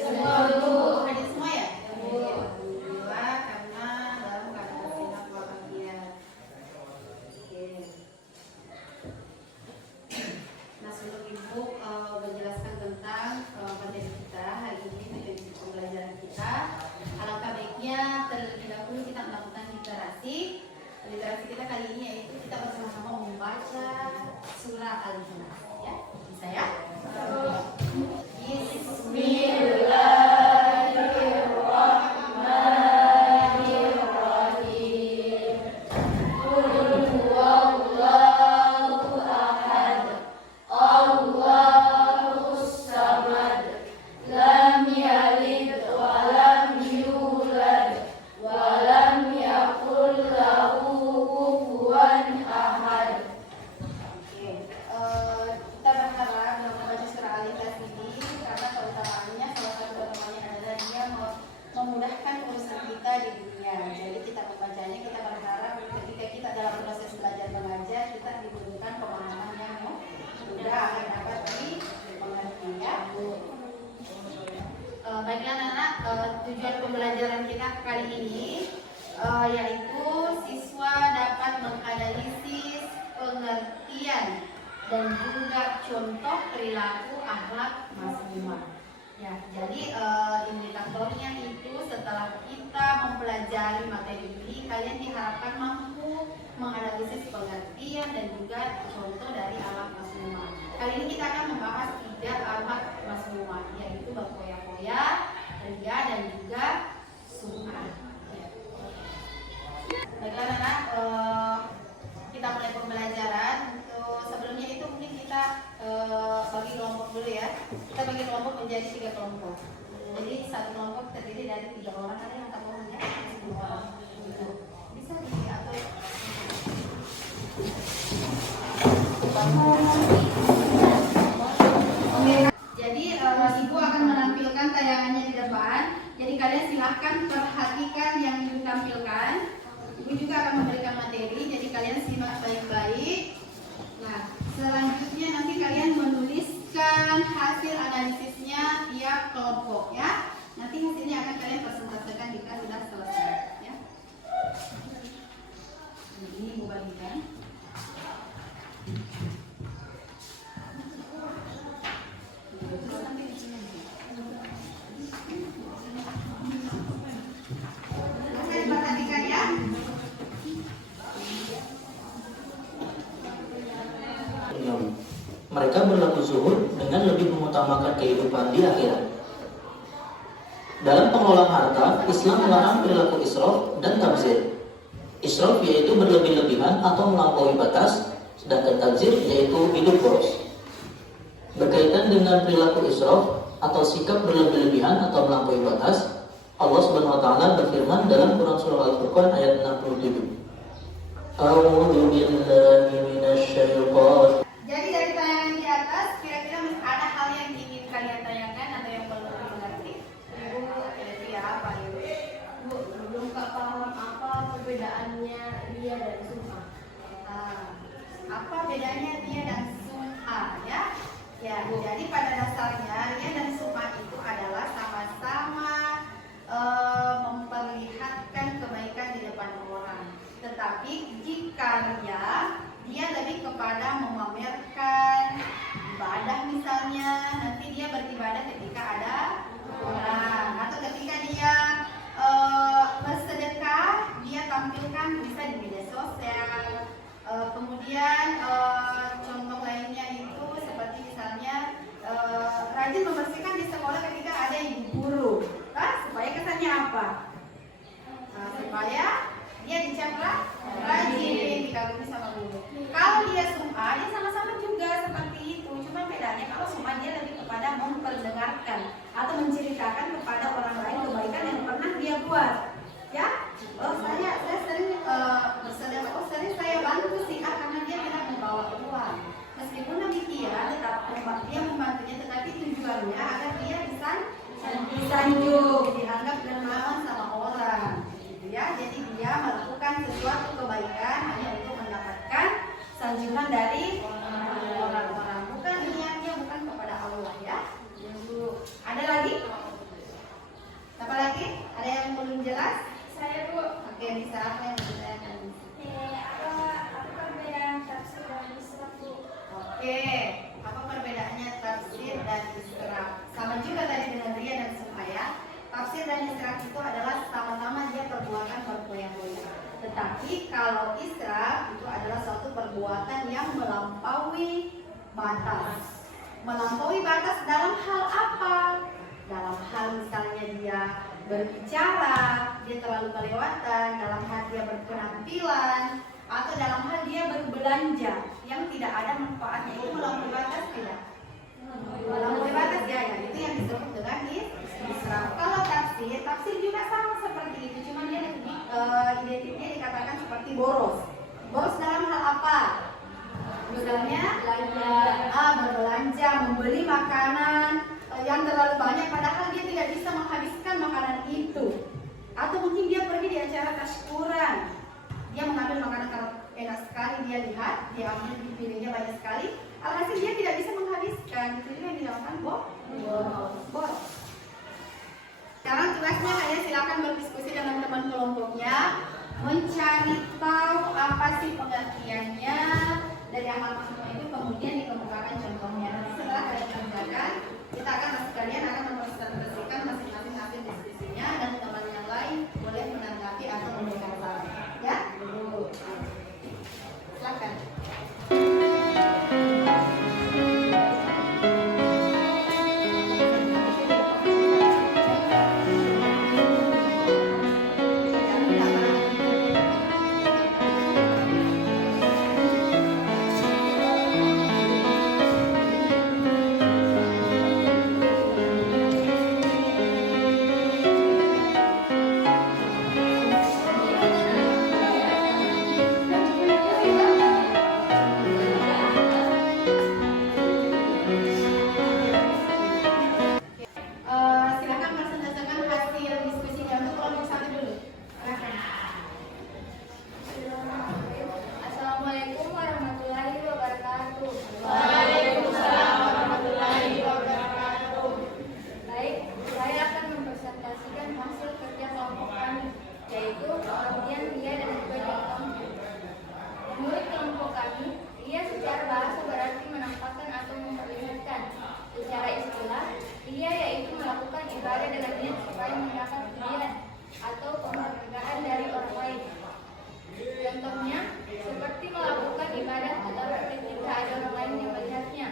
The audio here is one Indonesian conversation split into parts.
Hadir semua ya? Alhamdulillah, karena dalam keadaan sehat walafiat. Oke. Nah, sebelum Ibu menjelaskan tentang materi kita hari ini, materi pembelajaran kita, alangkah baiknya terlebih dahulu kita melakukan literasi. Literasi kita kali ini yaitu kita bersama-sama membaca surah Al-Ikhlas. Ya, bisa ya? Memudahkan urusan kita di dunia. Jadi kita membacanya, kita berharap ketika kita dalam proses belajar mengajar kita diberikan pemahaman yang mudah agar dapat dimengerti ya. Baiklah anak, tujuan pembelajaran kita kali ini yaitu siswa dapat menganalisis pengertian dan juga contoh perilaku akhlak muslimah. Ya, jadi indikatornya itu setelah kita mempelajari materi ini, kalian diharapkan mampu menganalisis pengertian dan juga contoh dari alat muslimah. Kali ini kita akan membahas 3 alat muslimah, yaitu berfoya-foya, ria, dan juga sum'ah. Baiklah anak, kita mulai pembelajaran. Sebelumnya itu mungkin kita bagi kelompok dulu ya. Kita bagi kelompok menjadi 3 kelompok. Jadi satu kelompok terdiri dari 3 orang. Ada yang tak mau ya? 10 orang. Bisa diatur. Jadi Ibu akan menampilkan tayangannya di depan. Jadi kalian silahkan perhatikan yang ditampilkan. Ibu juga akan memberikan materi. Jadi kalian simak baik-baik. Nah, selanjutnya nanti kalian menuliskan hasil analisisnya tiap kelompok ya. Nanti hasilnya akan kalian presentasikan jika sudah selesai ya. Ini Ibu bagikan. Diperhatikan ya. Mereka berlaku zuhud dengan lebih mengutamakan kehidupan di akhirat. Dalam pengelolaan harta, Islam melarang perilaku israf dan tabzir. Israf yaitu berlebih-lebihan atau melampaui batas, sedangkan tabzir yaitu hidup boros. Berkaitan dengan perilaku israf atau sikap berlebih-lebihan atau melampaui batas, Allah Subhanahu wa taala berfirman dalam Quran surah Al-Furqan ayat 67. A'udzu billahi minasy. Jadi dari tayangan di atas, kira-kira ada hal yang ingin kalian tanyakan atau yang perlu dimengerti? Ibu, kira-kira apa Ibu? Bu, belum paham apa perbedaannya ria dan sum'ah. Apa bedanya ria dan sum'ah ya? Ya, jadi pada dasarnya ria dan sum'ah itu adalah sama-sama memperlihatkan kebaikan di depan orang. Tetapi jika ria, dia lebih kepada memamerkan ibadah misalnya, nanti dia beribadah ketika ada orang, atau ketika dia bersedekah, dia tampilkan bisa di media sosial. Kemudian contoh lainnya itu seperti misalnya rajin membersihkan di sekolah ketika ada ibu guru, supaya kesannya apa? Supaya dia dicap rajin, dikagumi sama guru. Kalau dia sum'ah, dia sama-sama juga seperti itu. Cuma bedanya kalau sum'ah dia lebih kepada memperdengarkan atau menceritakan kepada orang lain kebaikan yang pernah dia buat. Ya, saya sering bersedekah, sering saya bantu si A karena dia tidak membawa uang. Meskipun demikian, tetap dia membantunya, tetapi tujuannya agar dia disanjung, dianggap dermawan sama orang. Ya, jadi dia melakukan sesuatu kebaikan hanya untuk mendapatkan sanjungan dari orang-orang, bukan niatnya bukan kepada Allah ya. Ada lagi? Tapi kalau israf itu adalah suatu perbuatan yang melampaui batas. Melampaui batas dalam hal apa? Dalam hal misalnya dia berbicara, dia terlalu kelewatan, dalam hal dia berpenampilan, atau dalam hal dia berbelanja yang tidak ada manfaatnya. Itu melampaui batas tidak? Melampaui batas ya, itu yang disebut dengan israf. Kalau tafsir juga sama seperti itu, cuma dia lebih identiknya dikatakan seperti boros. Boros dalam hal apa? Misalnya berbelanja, membeli makanan yang terlalu banyak padahal dia tidak bisa menghabiskan makanan itu. Atau mungkin dia pergi di acara tasyakuran, dia mengambil makanan kalau enak sekali dia lihat, dia ambil dipilihnya banyak sekali, alhasil dia tidak bisa menghabiskan. Itu juga yang dinamakan boros. Sekarang tugasnya kalian silakan berdiskusi dengan teman kelompoknya, mencari tahu apa sih pengertiannya dari halaman itu, kemudian dikemukakan contohnya. Nanti setelah kalian kerjakan, kalian akan mempresentasikan masing-masing hasil diskusinya dan teman yang lain boleh menanggapi atau memberikan saran. Ya? Silakan. Silakan presentasikan hasil diskusinya untuk kelompok satu dulu. Silakan. Assalamualaikum warahmatullahi wabarakatuh. Waalaikumsalam warahmatullahi wabarakatuh. Baik, saya akan mempresentasikan hasil kerja kelompok kami, yaitu pengertian ria dan kebanyakan. Menurut kelompok kami, ria secara bahasa berarti menampakkan atau memperlihatkan. Secara istilah, ria yaitu melakukan ibadah dengan niat supaya mendapat pujian atau penghargaan dari orang lain. Contohnya, seperti melakukan ibadah atau ketika ada orang lain yang melihatnya.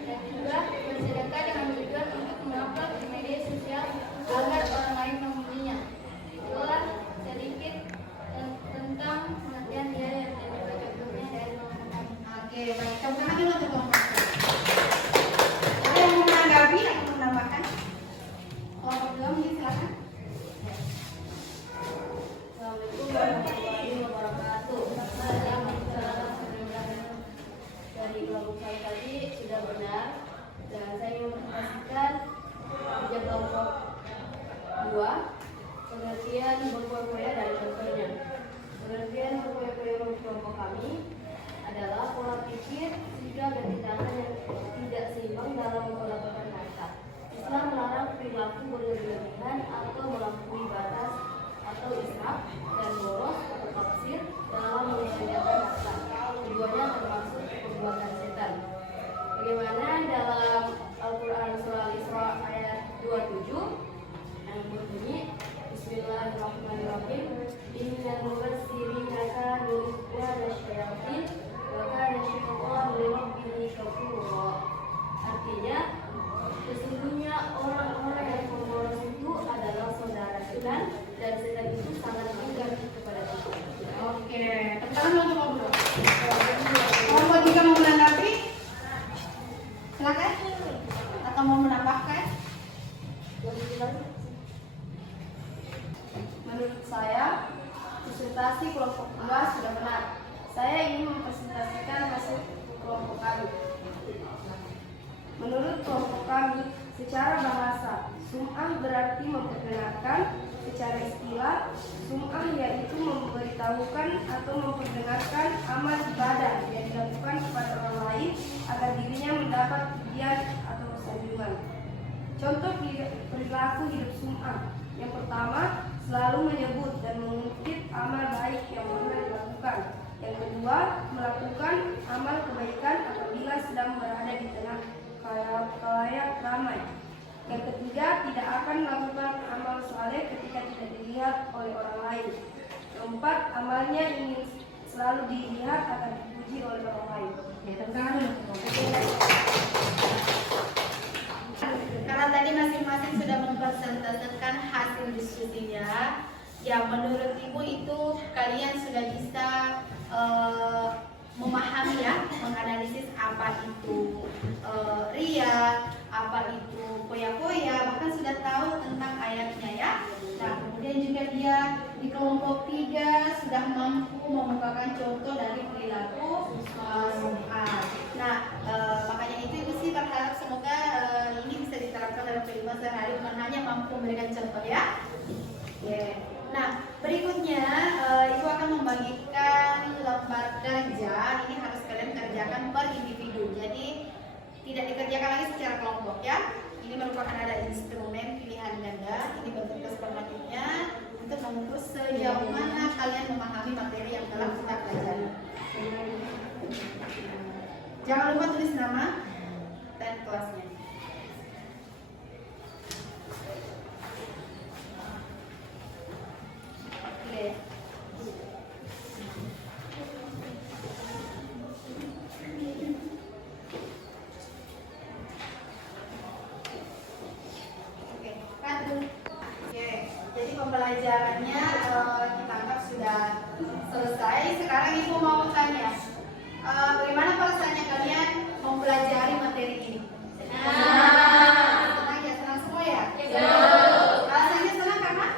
Dan juga bersedekah dengan tujuan untuk mengupload di media sosial agar orang lain memujinya. Itulah sedikit tentang pengertian ria dan juga contohnya dari kelompok kami. Oke, baik. Coba dulu untuk kelompok. Ada yang mau menanggapi atau menambahkan? Kelompok dua mungkin silakan. Assalamualaikum warahmatullahi wabarakatuh. Dari kelompok saya tadi sudah benar, dan saya ingin mempresentasikan kerja kelompok 2, pengertian berpoya-poya dan contohnya. Pengertian berpoya-poya menurut kelompok kami adalah pola pikir, sikap dan tindakan yang tidak seimbang dalam melakukan harta. Islam melarang perilaku berlebihan atau melampaui batas atau israf dan boros atau tafsir dalam mengerjakan harta. Keduanya termasuk perbuatan setan. Bagaimana dalam Al-Quran surah Al-Isra ayat 27 yang berbunyi Bismillahirrahmanirrahim, innal mubassirina kanu ikhwana syayatin wa kana syaitanu lirabbihi kafura. Artinya, sesungguhnya orang-orang yang memboros itu adalah saudara setan, dan setan itu sangat enggan kepada Tuhan. Oke, tepuk tangan untuk kelompok. Kelompok tiga mau menanggapi? Silakan. Atau mau menambahkan? Menurut saya, presentasi kelompok 2 sudah benar. Saya ingin mempresentasikan hasil kelompok kami. Menurut kelompok kami, secara bahasa, sum'ah berarti memperdengarkan. Secara istilah, sum'ah yaitu memberitahukan atau memperdengarkan amal ibadah yang dilakukan kepada orang lain agar dirinya mendapat pujian atau sanjungan. Contoh perilaku hidup sum'ah. Yang pertama, selalu menyebut dan mengungkit amal baik yang pernah dilakukan. Yang kedua, melakukan amal kebaikan apabila sedang berada di tengah khalayak ramai. Yang ketiga, tidak akan melakukan amal saleh ketika tidak dilihat oleh orang lain. Keempat, amalnya ingin selalu dilihat akan dipuji oleh orang lain. Karena tadi masing-masing sudah mempresentasikan hasil diskusinya, ya menurut Ibu itu kalian sudah bisa memahami ya, menganalisis apa itu ria, apa itu poya-poya, bahkan sudah tahu tentang ayatnya ya. Nah, kemudian juga dia di kelompok 3 sudah mampu memukakan contoh dari perilaku Sum'ah. Nah, makanya itu Ibu sih berharap semoga ini bisa diterapkan dalam kehidupan sehari-hari, bukan hanya mampu memberikan contoh ya. Yeah. Nah, berikutnya Ibu akan membagikan lembar kerja. Ini harus kalian kerjakan per individu. Jadi tidak dikerjakan lagi secara kelompok ya. Ini merupakan ada instrumen pilihan ganda. Ini bentuk kesepakatannya untuk mengukur sejauh mana kalian memahami materi yang telah kita pelajari. Jangan lupa tulis nama dan kelasnya. Oke. Jadi pembelajarannya kita anggap sudah selesai. Sekarang Ibu mau tanya, bagaimana perasaannya kalian mempelajari materi ini? Senang ya, senang semua ya? Rasanya senang karena?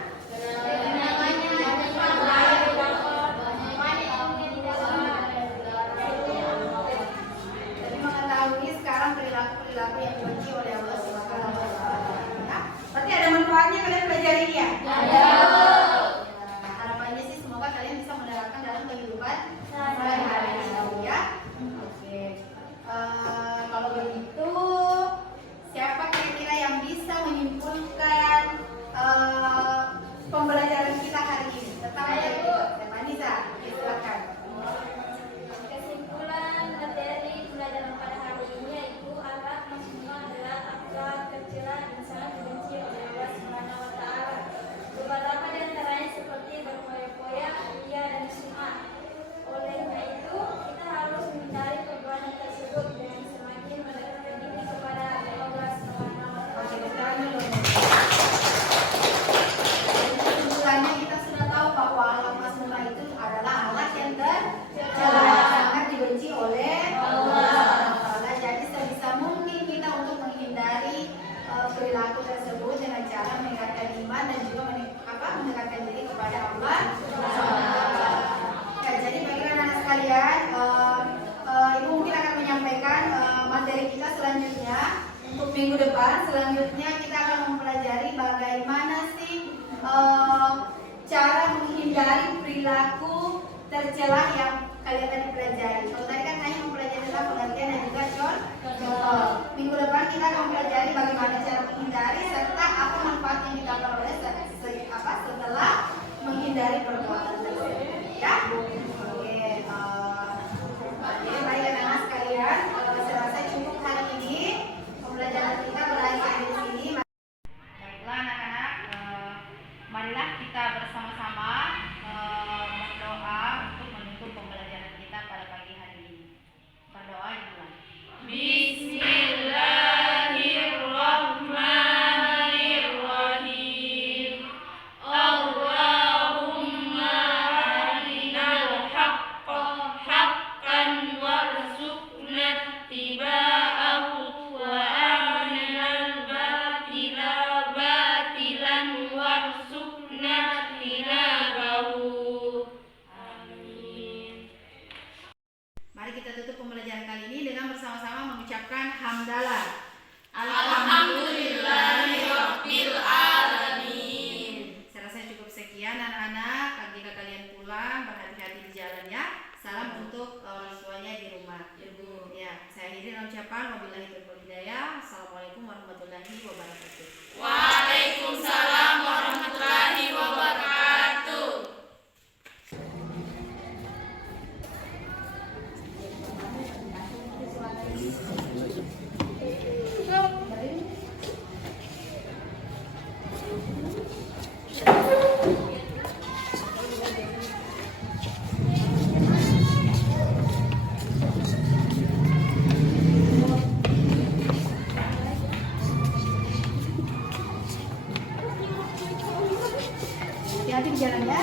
Jadi mengetahui sekarang perilaku yang dibenci oleh Allah Subhanahu wa Ta'ala. Berarti ada manfaatnya kalian pelajari dia? Ada. Harapannya sih semoga kalian bisa menerapkan dalam kehidupan sehari-hari ya. Oke. Kalau begitu, siapa kira-kira yang bisa menyimpulkan pembelajaran kita hari ini? Pertama dari Nisa, silakan. Kesimpulan materi pelajaran pada hari ini yaitu alat maksudnya adalah akhlak tercela dan sangat dibenci oleh Allah Subhanahu wa Ta'ala. Beberapa di antaranya seperti berpoya-poya, ria dan sum'ah. Olehnya itu kita harus menghindari perbuatan tersebut dan semakin mendekatkan diri kepada Allah Subhanahu wa Ta'ala. Oke, sekarang dulu. Kesimpulannya kita sudah tahu bahwa alat masnuna itu adalah alat yang tercela, sangat dibenci oleh Allah. Jadi sebisa mungkin kita untuk menghindari perilaku tersebut dengan cara meningkatkan iman dan juga mendekatkan diri kepada Allah. Ya, jadi bagi anak-anak sekalian, Ibu mungkin akan menyampaikan materi kita selanjutnya untuk minggu depan. Selanjutnya kita akan mempelajari bagaimana sih cara menghindari perilaku tercela yang kalian tadi pelajari. Kalau tadi kan hanya mempelajari tentang pengertian dan juga contoh. Minggu depan kita akan mempelajari bagaimana cara menghindari serta apa manfaat yang didapat oleh setelah menghindari perbuatan tersebut. Ya, oke. Jadi baik anak-anak sekalian, saya rasa cukup hari ini pembelajaran kita berakhir di sini. Baiklah anak-anak, marilah kita bersama-sama berdoa untuk menutup pembelajaran kita pada pagi hari ini. Berdoa dimulai. Bismillahirrahmanirrahim. Allahumma arinal haqqa haqqan warzuqna ittiba'ahu wa arinal batila batilan warzuqna ijtinaba. Hati-hati di jalan ya.